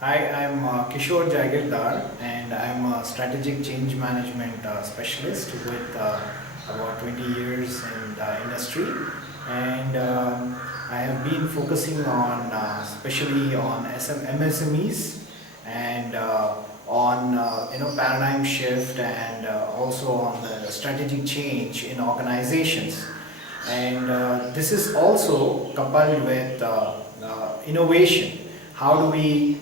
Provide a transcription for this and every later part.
Hi, I'm Kishore Jagirdar and I'm a strategic change management specialist with about 20 years in the industry. And I have been focusing on especially on MSMEs and on paradigm shift and also on the strategic change in organizations. And this is also coupled with innovation. How do we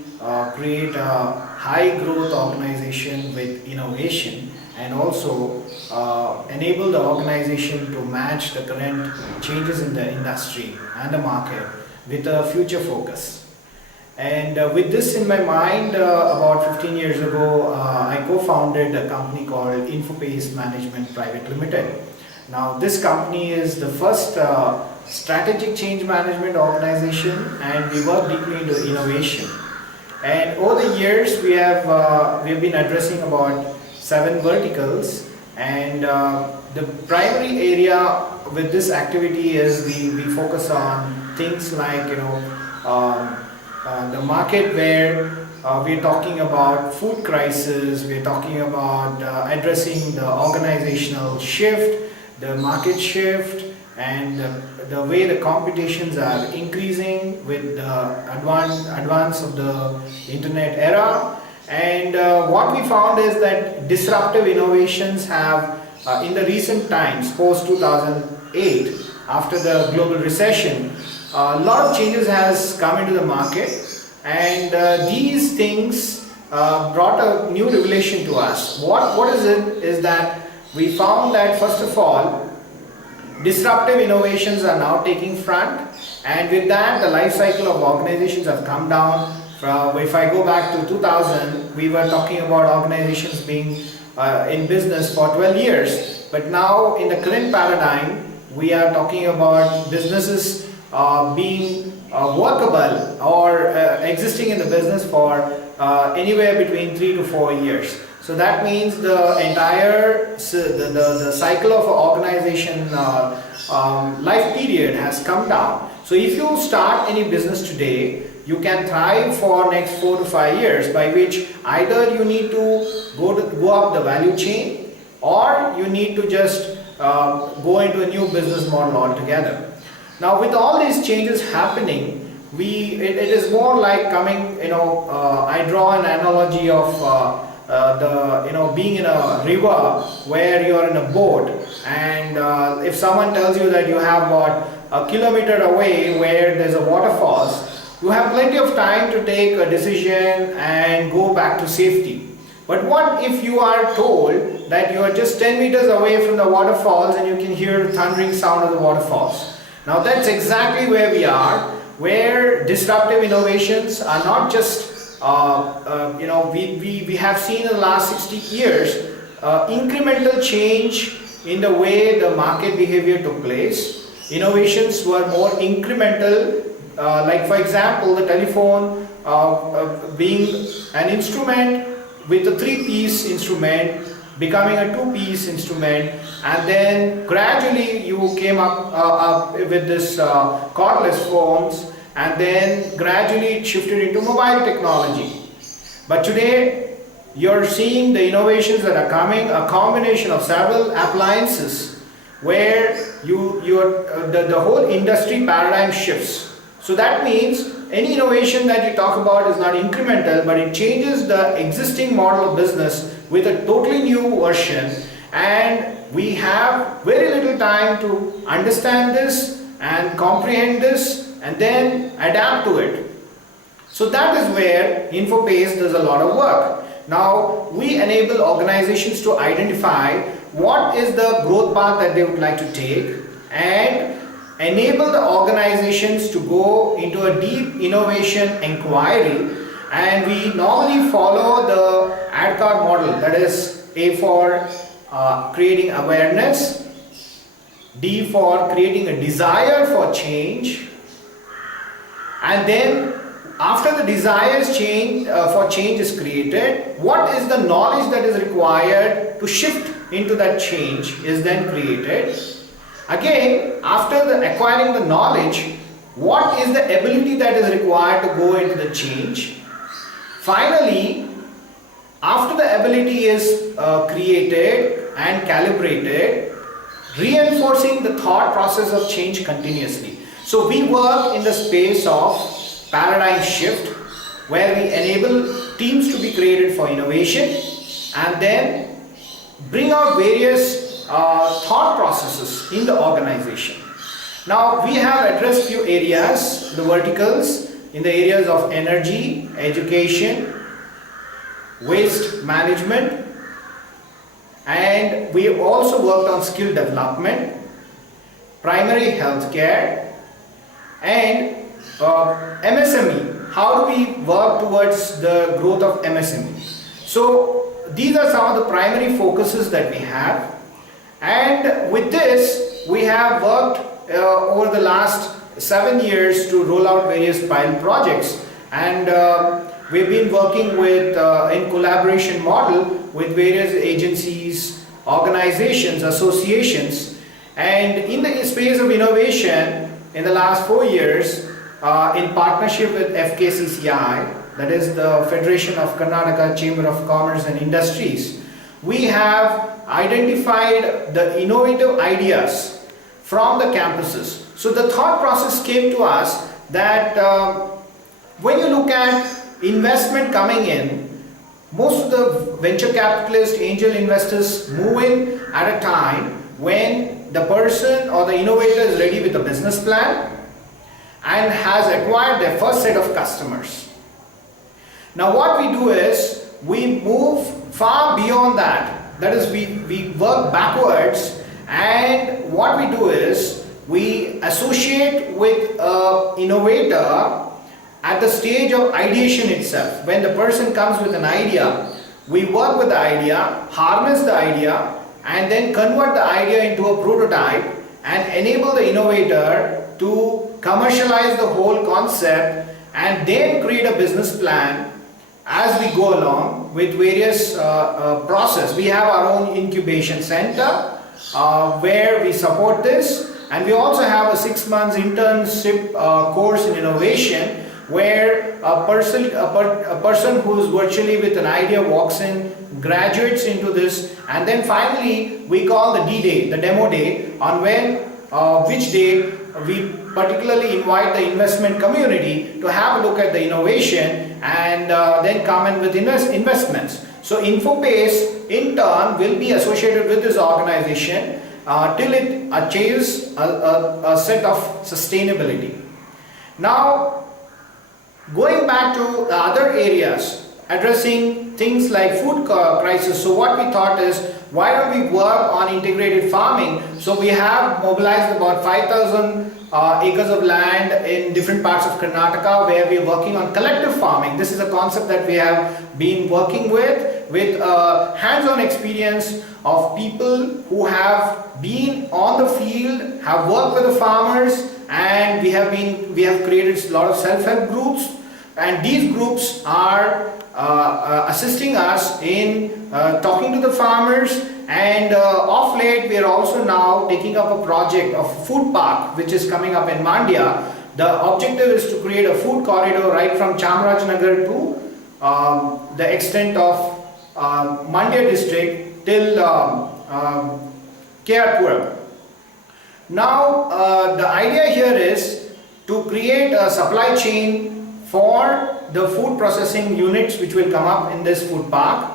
create a high growth organization with innovation and also enable the organization to match the current changes in the industry and the market with a future focus. And with this in my mind, about 15 years ago, I co-founded a company called Infopace Management Private Limited. Now, this company is the first strategic change management organization, and we work deeply into innovation. And over the years, we have been addressing about 7 verticals, and the primary area with this activity is we focus on things like the market where we're talking about food crisis, we're talking about addressing the organizational shift, the market shift, and the way the competitions are increasing with the advance of the internet era. And what we found is that disruptive innovations have, in the recent times, post 2008, after the global recession, a lot of changes has come into the market, and these things brought a new revelation to us. What is it? Is that we found that first of all, disruptive innovations are now taking front, and with that, the life cycle of organizations have come down. From, if I go back to 2000, we were talking about organizations being in business for 12 years, but now in the current paradigm, we are talking about businesses being workable or existing in the business for anywhere between 3 to 4 years. So that means the entire the cycle of organization life period has come down. So if you start any business today, you can thrive for next 4 to 5 years, by which either you need to go up the value chain, or you need to just go into a new business model altogether. Now, with all these changes happening, it is more like coming. I draw an analogy of being in a river where you are in a boat, and if someone tells you that you have about a kilometer away where there's a waterfalls, you have plenty of time to take a decision and go back to safety. But what if you are told that you are just 10 meters away from the waterfalls and you can hear the thundering sound of the waterfalls? Now that's exactly where we are, where disruptive innovations are not just we have seen in the last 60 years incremental change in the way the market behavior took place. Innovations were more incremental, like for example the telephone being an instrument with a 3-piece instrument becoming a 2-piece instrument, and then gradually you came up with this cordless phones, and then gradually it shifted into mobile technology. But today you're seeing the innovations that are coming, a combination of several appliances where the whole industry paradigm shifts. So that means any innovation that you talk about is not incremental, but it changes the existing model of business with a totally new version, and we have very little time to understand this and comprehend this and then adapt to it. So that is where Infopace does a lot of work. Now, we enable organizations to identify what is the growth path that they would like to take, and enable the organizations to go into a deep innovation inquiry. And we normally follow the ad card model, that is A for creating awareness, D for creating a desire for change, and then after the desires for change is created, what is the knowledge that is required to shift into that change is then created. Again, after acquiring the knowledge, what is the ability that is required to go into the change? Finally, after the ability is created and calibrated, reinforcing the thought process of change continuously. So we work in the space of paradigm shift, where we enable teams to be created for innovation and then bring out various thought processes in the organization. Now we have addressed few areas, the verticals, in the areas of energy, education, waste management, and we have also worked on skill development, primary healthcare, and MSME. How do we work towards the growth of MSME? So these are some of the primary focuses that we have, and with this we have worked over the last 7 years to roll out various pilot projects, and we've been working with in collaboration model with various agencies, organizations, associations, and in the space of innovation in the last 4 years, in partnership with FKCCI, that is the Federation of Karnataka Chamber of Commerce and Industries, we have identified the innovative ideas from the campuses. So the thought process came to us that when you look at investment coming in, most of the venture capitalists, angel investors move in at a time when the person or the innovator is ready with a business plan and has acquired their first set of customers. Now what we do is we move far beyond that. That is, we work backwards, and what we do is we associate with an innovator at the stage of ideation itself. When the person comes with an idea, we work with the idea, harness the idea, and then convert the idea into a prototype and enable the innovator to commercialize the whole concept and then create a business plan as we go along with various process. We have our own incubation center where we support this, and we also have a 6 months internship course in innovation, where a person who is virtually with an idea walks in, graduates into this, and then finally we call the D-Day, the demo day, on which day we particularly invite the investment community to have a look at the innovation and then come in with investments. So Infopace in turn will be associated with this organization till it achieves a set of sustainability. Now, going back to the other areas, addressing things like food crisis. So what we thought is, why don't we work on integrated farming? So we have mobilized about 5,000 acres of land in different parts of Karnataka, where we are working on collective farming. This is a concept that we have been working with hands-on experience of people who have been on the field, have worked with the farmers, and we have created a lot of self-help groups, and these groups are assisting us in talking to the farmers. And of late we are also now taking up a project of food park which is coming up in Mandya. The objective is to create a food corridor right from Chamarajanagar to the extent of Mandya district till Kerpura. Now the idea here is to create a supply chain for the food processing units which will come up in this food park,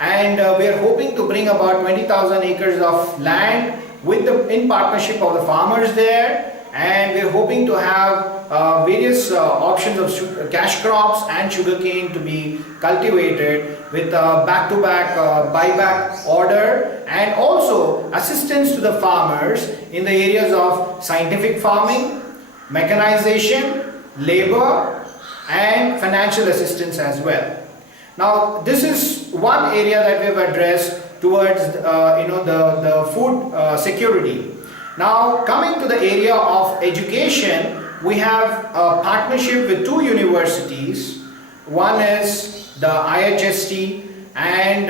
and we are hoping to bring about 20,000 acres of land in partnership of the farmers there, and we are hoping to have various options of cash crops and sugarcane to be cultivated with back-to-back buyback order, and also assistance to the farmers in the areas of scientific farming, mechanization, labor, and financial assistance as well. Now this is one area that we have addressed towards the food security. Now coming to the area of education, we have a partnership with 2 universities. One is the IHST, and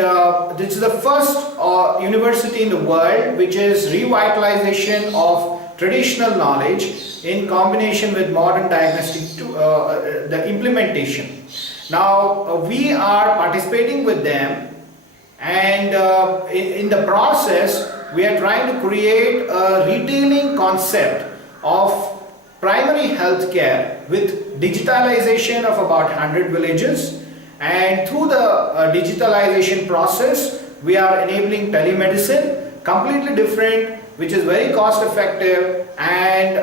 this is the first university in the world which is revitalization of traditional knowledge in combination with modern diagnostic the implementation. Now we are participating with them, and in the process we are trying to create a retailing concept of primary health care with digitalization of about 100 villages, and through the digitalization process we are enabling telemedicine, completely different, which is very cost effective, and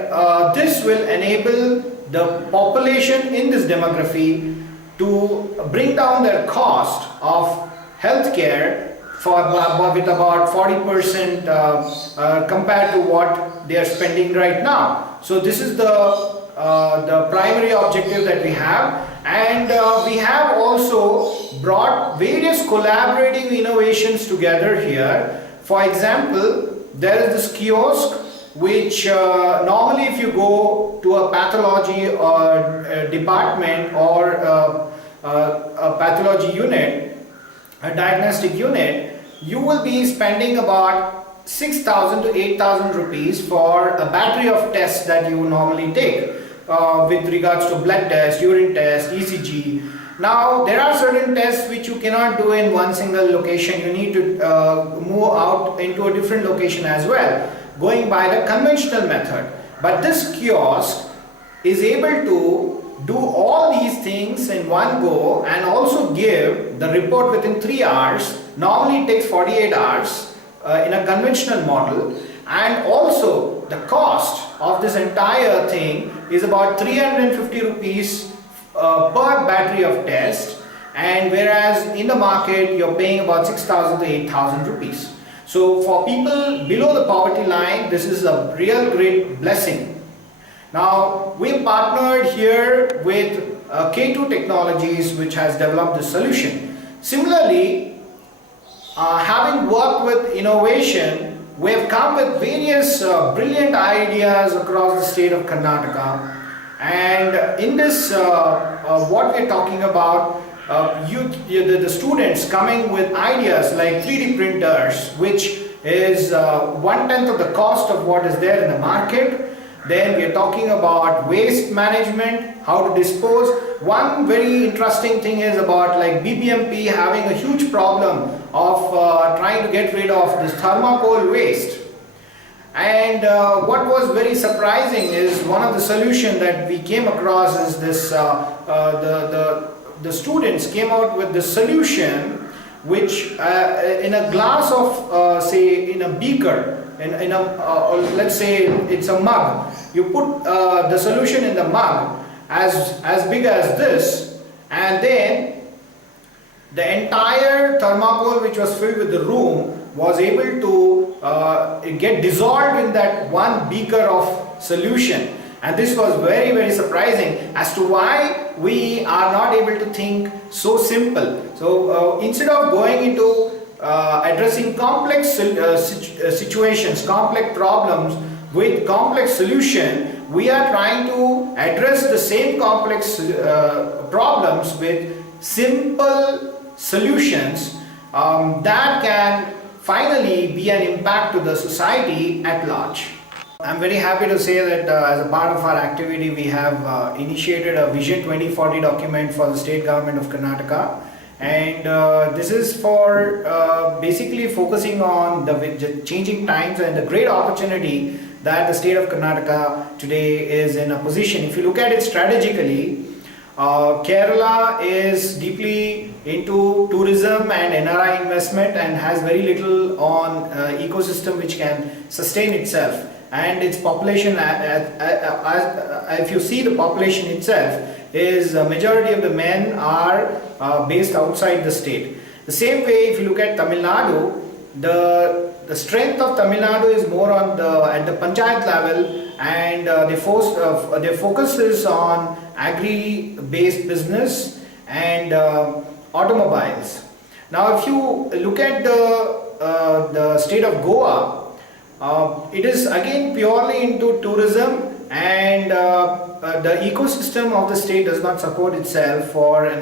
this will enable the population in this demography to bring down their cost of healthcare with about 40% compared to what they are spending right now. So this is the primary objective that we have, and we have also brought various collaborating innovations together here. For example, there is this kiosk which normally if you go to a pathology or department or a pathology unit, a diagnostic unit, you will be spending about 6,000 to 8,000 rupees for a battery of tests that you normally take with regards to blood test, urine test, ECG. Now there are certain tests which you cannot do in one single location. You need to move out into a different location as well, going by the conventional method. But this kiosk is able to do all these things in one go and also give the report within 3 hours. Normally it takes 48 hours in a conventional model, and also the cost of this entire thing is about 350 rupees per battery of test, and whereas in the market you're paying about 6,000 to 8,000 rupees. So for people below the poverty line, this is a real great blessing. Now we partnered here with K2 Technologies, which has developed this solution. Similarly, having worked with innovation, we have come with various brilliant ideas across the state of Karnataka. And in this, what we are talking about, the students coming with ideas like 3D printers, which is 1/10 of the cost of what is there in the market. Then we are talking about waste management, how to dispose. One very interesting thing is about like BBMP having a huge problem of trying to get rid of this thermocol waste. And what was very surprising is one of the solutions that we came across is this, the students came out with the solution which in a glass of say in a beaker, in a let's say it's a mug, you put the solution in the mug as big as this, and then the entire thermocol which was filled with the room was able to get dissolved in that one beaker of solution. And this was very, very surprising as to why we are not able to think so simple. So instead of going into addressing complex situations, complex problems with complex solution, we are trying to address the same complex problems with simple solutions that can finally be an impact to the society at large. I'm very happy to say that as a part of our activity, we have initiated a Vision 2040 document for the state government of Karnataka, and this is for basically focusing on the changing times and the great opportunity that the state of Karnataka today is in a position. If you look at it strategically, Kerala is deeply into tourism and NRI investment and has very little on ecosystem which can sustain itself. And its population, if you see the population itself, is a majority of the men are based outside the state. The same way, if you look at Tamil Nadu, the strength of Tamil Nadu is more on at the panchayat level, and their focus is on agri-based business and automobiles. Now, if you look at the state of Goa, it is again purely into tourism, and the ecosystem of the state does not support itself for an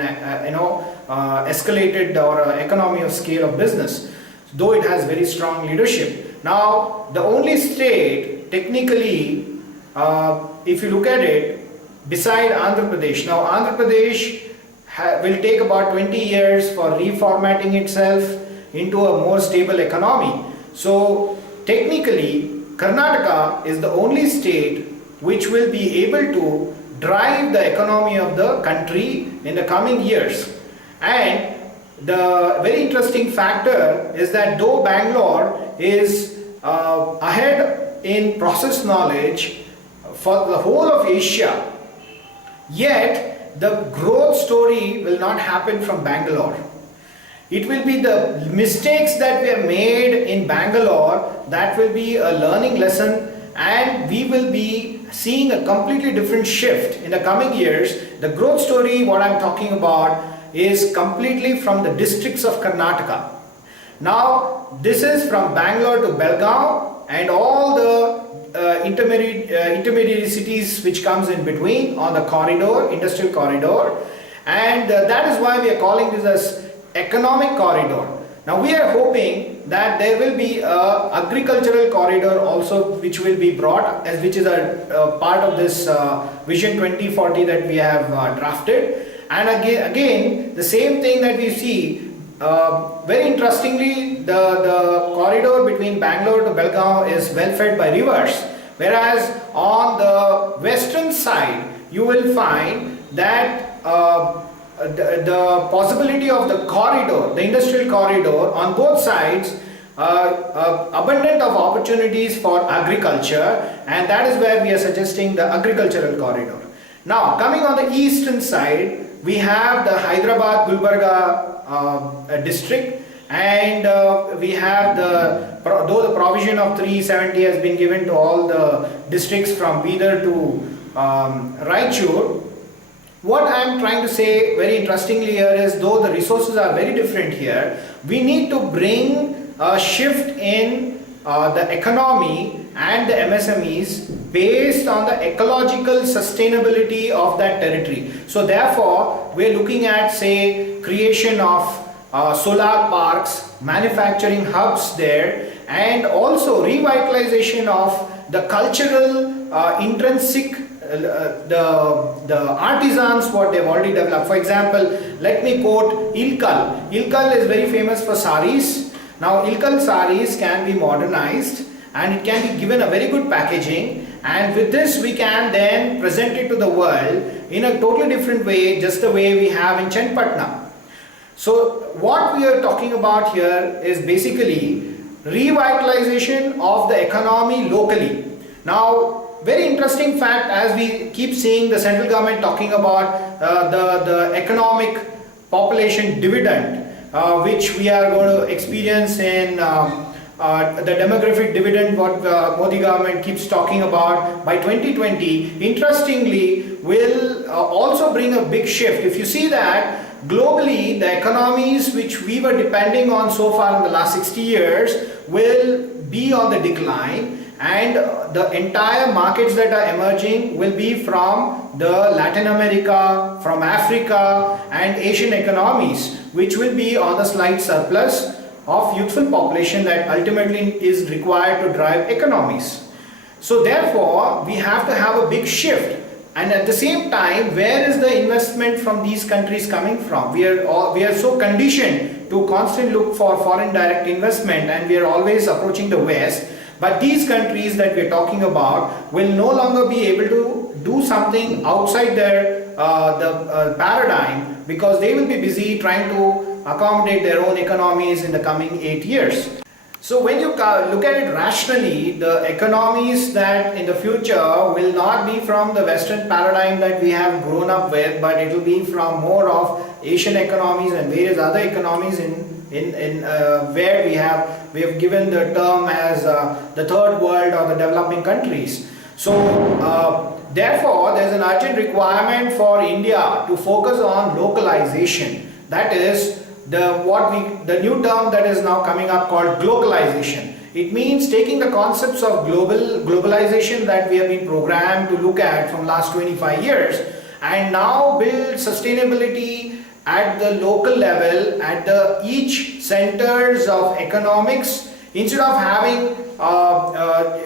escalated or economy of scale of business, though it has very strong leadership. Now, the only state technically, if you look at it, beside Andhra Pradesh. Now, Andhra Pradesh will take about 20 years for reformatting itself into a more stable economy. So technically, Karnataka is the only state which will be able to drive the economy of the country in the coming years. And the very interesting factor is that though Bangalore is ahead in process knowledge for the whole of Asia, yet the growth story will not happen from Bangalore. It will be the mistakes that we have made in Bangalore that will be a learning lesson, and we will be seeing a completely different shift in the coming years. The growth story, what I'm talking about, is completely from the districts of Karnataka. Now, this is from Bangalore to Belgaum and all the intermediary cities which comes in between on the corridor, industrial corridor, and that is why we are calling this as economic corridor. Now we are hoping that there will be a agricultural corridor also which will be brought, as which is a part of this Vision 2040 that we have drafted. And again the same thing that we see. Very interestingly, the corridor between Bangalore to Belgaum is well fed by rivers, whereas on the western side you will find that the possibility of the corridor, the industrial corridor on both sides, abundant of opportunities for agriculture, and that is where we are suggesting the agricultural corridor. Now coming on the eastern side, we have the Hyderabad Gulbarga district, and we have though the provision of 370 has been given to all the districts from Bidar to Raichur. What I am trying to say very interestingly here is, though the resources are very different here, we need to bring a shift in the economy and the MSMEs based on the ecological sustainability of that territory. So therefore, we are looking at, say, creation of solar parks, manufacturing hubs there, and also revitalization of the cultural intrinsic the artisans what they've already developed. For example, let me quote Ilkal. Ilkal is very famous for saris. Now Ilkal saris can be modernized and it can be given a very good packaging, and with this we can then present it to the world in a totally different way, just the way we have in Chenpatna. So what we are talking about here is basically revitalization of the economy locally. Now very interesting fact, as we keep seeing the central government talking about the economic population dividend, which we are going to experience in the demographic dividend, what Modi government keeps talking about by 2020, interestingly will also bring a big shift. If you see that globally, the economies which we were depending on so far in the last 60 years will be on the decline, and the entire markets that are emerging will be from the Latin America, from Africa and Asian economies, which will be on the slight surplus of youthful population that ultimately is required to drive economies. So therefore, we have to have a big shift. And at the same time, where is the investment from these countries coming from? We are so conditioned to constantly look for foreign direct investment, and we are always approaching the West. But these countries that we are talking about will no longer be able to do something outside their paradigm, because they will be busy trying to accommodate their own economies in the coming 8 years. So when you look at it rationally, the economies that in the future will not be from the Western paradigm that we have grown up with, but it will be from more of Asian economies and various other economies where we have given the term as the third world or the developing countries. So therefore, there is an urgent requirement for India to focus on localization. That is the new term that is now coming up called globalization. It means taking the concepts of globalization that we have been programmed to look at from last 25 years and now build sustainability at the local level, at the each centers of economics. Instead of having,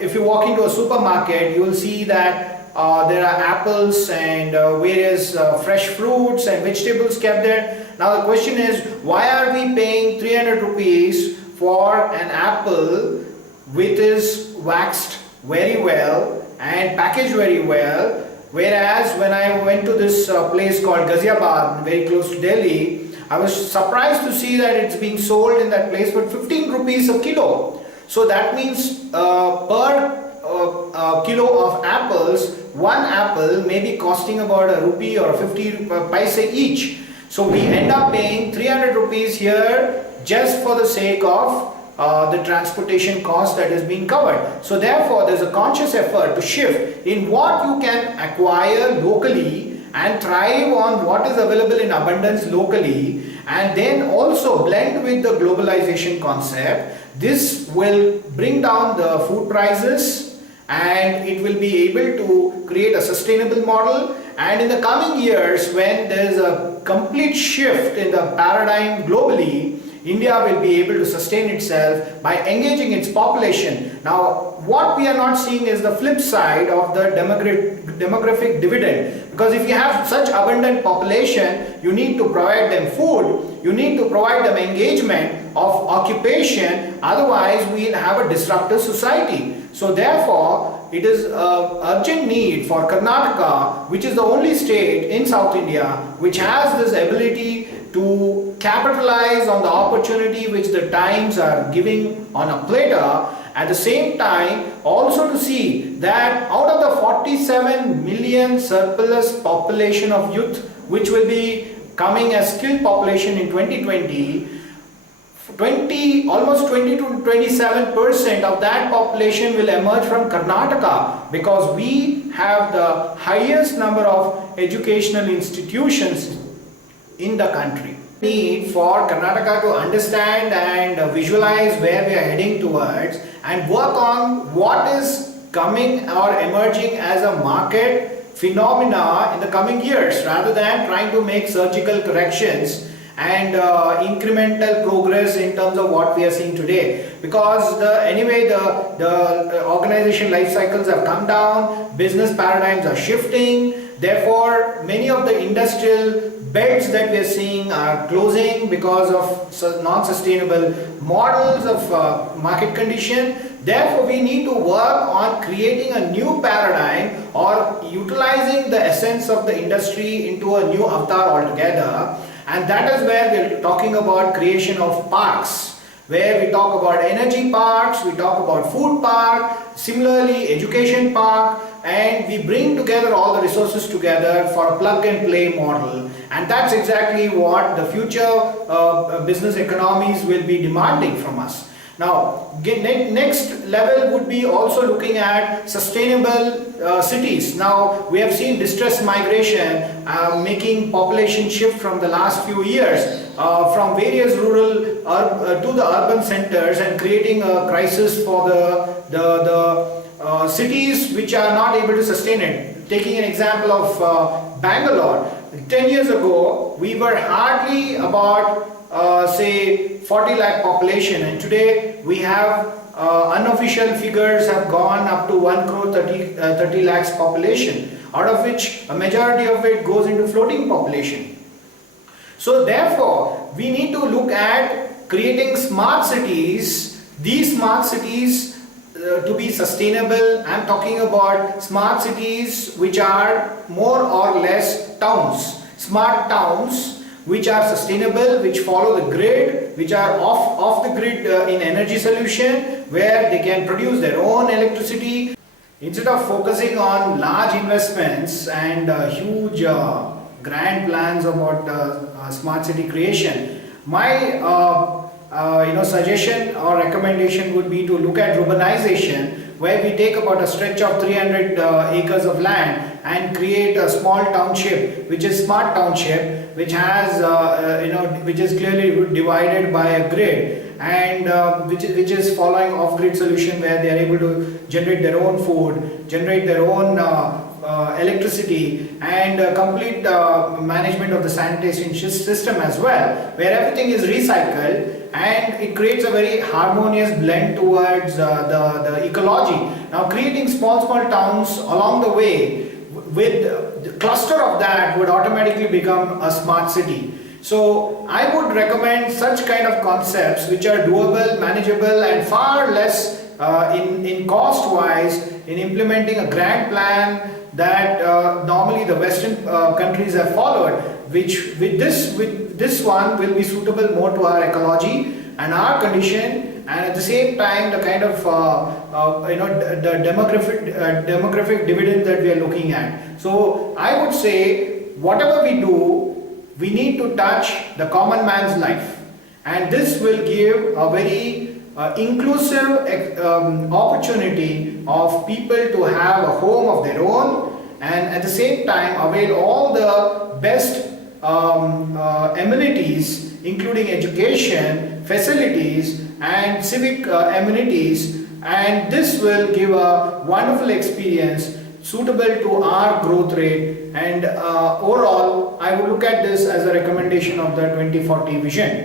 if you walk into a supermarket, you will see that there are apples and various fresh fruits and vegetables kept there. Now the question is, why are we paying 300 rupees for an apple which is waxed very well and packaged very well, whereas when I went to this place called Ghaziabad, very close to Delhi, I was surprised to see that it's being sold in that place for 15 rupees a kilo. So that means per kilo of apples, one apple may be costing about a rupee or 50 paise each. So we end up paying 300 rupees here just for the sake of the transportation cost that is being covered. So therefore there's a conscious effort to shift in what you can acquire locally and thrive on what is available in abundance locally, and then also blend with the globalization concept. This will bring down the food prices and it will be able to create a sustainable model. And in the coming years, when there is a complete shift in the paradigm globally, India will be able to sustain itself by engaging its population. Now, what we are not seeing is the flip side of the demographic dividend. Because if you have such abundant population, you need to provide them food, you need to provide them engagement of occupation, otherwise we will have a disruptive society. So therefore, it is an urgent need for Karnataka, which is the only state in South India which has this ability to capitalize on the opportunity which the times are giving on a platter. At the same time, also to see that out of the 47 million surplus population of youth which will be coming as skilled population in 2020, almost 20 to 27% of that population will emerge from Karnataka, because we have the highest number of educational institutions in the country. Need for Karnataka to understand and visualize where we are heading towards and work on what is coming or emerging as a market phenomena in the coming years, rather than trying to make surgical corrections and incremental progress in terms of what we are seeing today. Because anyway the organization life cycles have come down, business paradigms are shifting, therefore many of the industrial beds that we are seeing are closing because of non-sustainable models of market condition. Therefore we need to work on creating a new paradigm or utilizing the essence of the industry into a new avatar altogether. And that is where we are talking about creation of parks, where we talk about energy parks, we talk about food park, similarly education park, and we bring together all the resources together for a plug and play model. And that's exactly what the future business economies will be demanding from us. Now, next level would be also looking at sustainable cities. Now, we have seen distress migration making population shift from the last few years from various rural to the urban centers, and creating a crisis for the cities which are not able to sustain it. Taking an example of Bangalore, 10 years ago, we were hardly about say 40 lakh population, and today we have unofficial figures have gone up to 1 crore 30 lakhs population, out of which a majority of it goes into floating population. So therefore we need to look at creating smart cities. These smart cities to be sustainable, I am talking about smart cities which are more or less towns, smart towns which are sustainable, which follow the grid, which are off the grid in energy solution, where they can produce their own electricity. Instead of focusing on large investments and huge grand plans about smart city creation, my suggestion or recommendation would be to look at urbanization, where we take about a stretch of 300 acres of land and create a small township, which is smart township, which has which is clearly divided by a grid, and which is following off-grid solution, where they are able to generate their own food, generate their own electricity, and complete management of the sanitation system as well, where everything is recycled. and it creates a very harmonious blend towards the ecology. Now creating small towns along the way with the cluster of that would automatically become a smart city. So I would recommend such kind of concepts which are doable, manageable, and far less in cost wise in implementing a grand plan that normally the Western countries have followed, which with this one will be suitable more to our ecology and our condition, and at the same time the kind of the demographic dividend that we are looking at. So I would say whatever we do, we need to touch the common man's life, and this will give a very inclusive opportunity of people to have a home of their own, and at the same time avail all the best amenities, including education, facilities, and civic amenities, and this will give a wonderful experience suitable to our growth rate. And overall, I would look at this as a recommendation of the 2040 vision.